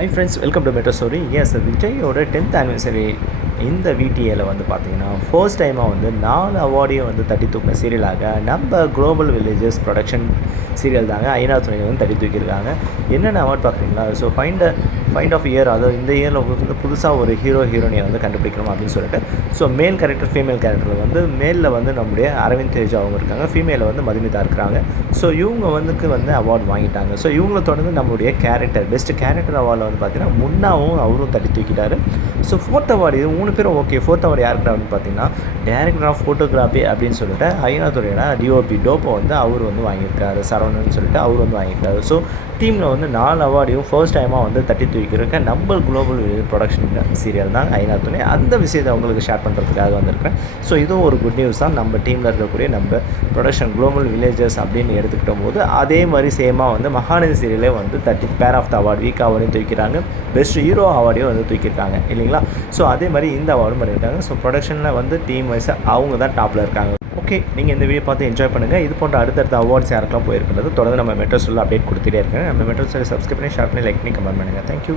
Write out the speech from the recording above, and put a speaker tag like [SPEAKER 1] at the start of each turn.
[SPEAKER 1] Hi friends welcome to metro story S விஜயோட tenth anniversary இந்த விடிஏல வந்து பார்த்தீங்கன்னா ஃபர்ஸ்ட் டைமாக வந்து நாலு அவார்டையும் வந்து தட்டி தூக்கின சீரியலாக நம்ம குளோபல் வில்லேஜஸ் ப்ரொடக்ஷன் சீரியல் தாங்க ஐநா துணை வந்து தட்டி தூக்கியிருக்காங்க. என்னென்ன அவார்ட் பார்க்குறீங்களா? So find find of year அதாவது இந்த இயரில் வந்து புதுசாக ஒரு ஹீரோ ஹீரோயினை வந்து கண்டுபிடிக்கணும் அப்படின்னு சொல்லிட்டு ஸோ மேல் கேரக்டர் ஃபீமேல் கேரக்டரில் வந்து மேலில் வந்து நம்முடைய அரவிந்த் தேஜ் அவங்க இருக்காங்க ஃபீமேலில் வந்து மதுமிதா இருக்கிறாங்க. ஸோ இவங்க வந்துக்கு வந்து அவார்டு வாங்கிட்டாங்க. ஸோ இவங்களை தொடர்ந்து நம்மளுடைய கேரக்டர் பெஸ்ட் கேரக்டர் அவார்டில் வந்து பார்த்தீங்கன்னா முன்னாவும் அவரும் தட்டி தூக்கிட்டாரு. ஸோ ஃபோர்த் அவார்டு இது மூணு பேரும் ஓகே ஃபோர்த் அவார்டு யாருக்கு அப்படின்னு பார்த்தீங்கன்னா டேரக்டர் ஆஃப் ஃபோட்டோகிராஃபி அப்படின்னு சொல்லிட்டு ஐநாத்துறையோட டிஓபி டோப்போ வந்து அவர் வந்து வாங்கியிருக்காரு சரவணன் சொல்லிட்டு அவர் வந்து வாங்கியிருக்காரு. ஸோ டீமில் வந்து நாலு அவார்டையும் ஃபர்ஸ்ட் டைமாக வந்து தட்டி தூக்கியிருக்க நம்ம குளோபல் ப்ரொடக்ஷன் சீரியல் தான் ஐநா துணை. அந்த விஷயத்தை உங்களுக்கு ஷேர் பண்ணுறதுக்காக வந்திருக்கேன் ஸோ இதுவும் ஒரு குட் நியூஸ் தான். நம்ம டீமில் இருக்கக்கூடிய நம்ம ப்ரொடக்ஷன் குளோபல் வில்லேஜஸ் அப்படின்னு எடுத்துக்கிட்ட போது அதே மாதிரி சேமாக வந்து மகாநதி சீரியலே வந்து தட்டி pair of the award week அவார்டையும் தூக்கிறாங்க பெஸ்ட் ஹீரோ அவார்டையும் வந்து தூக்கியிருக்காங்க. இல்லைங்களா? ஸோ அதே மாதிரி இந்த அவார்டும் பண்ணியிருக்காங்க. ஸோ ப்ரொடக்ஷனில் வந்து டீம் வைஸ் அவங்க தான் டாப்பில் இருக்காங்க. ஓகே நீங்கள் இந்த வீடியோ பார்த்து என்ஜாய் பண்ணுங்கள் இது போன்ற அடுத்தடுத்த அவார்ட்ஸ் யாருக்கெல்லாம் போயிருக்கிறது தொடர்ந்து நம்ம மெட்ரோ சொல்ல அப்டேட் கொடுத்துட்டே இருக்கேன். நம்ம மெட்ரோ சப்ஸ்கிரைப் பண்ணி ஷேர் பண்ணி லைக் பண்ணி கமெண்ட் பண்ணுங்கள் தேங்க்யூ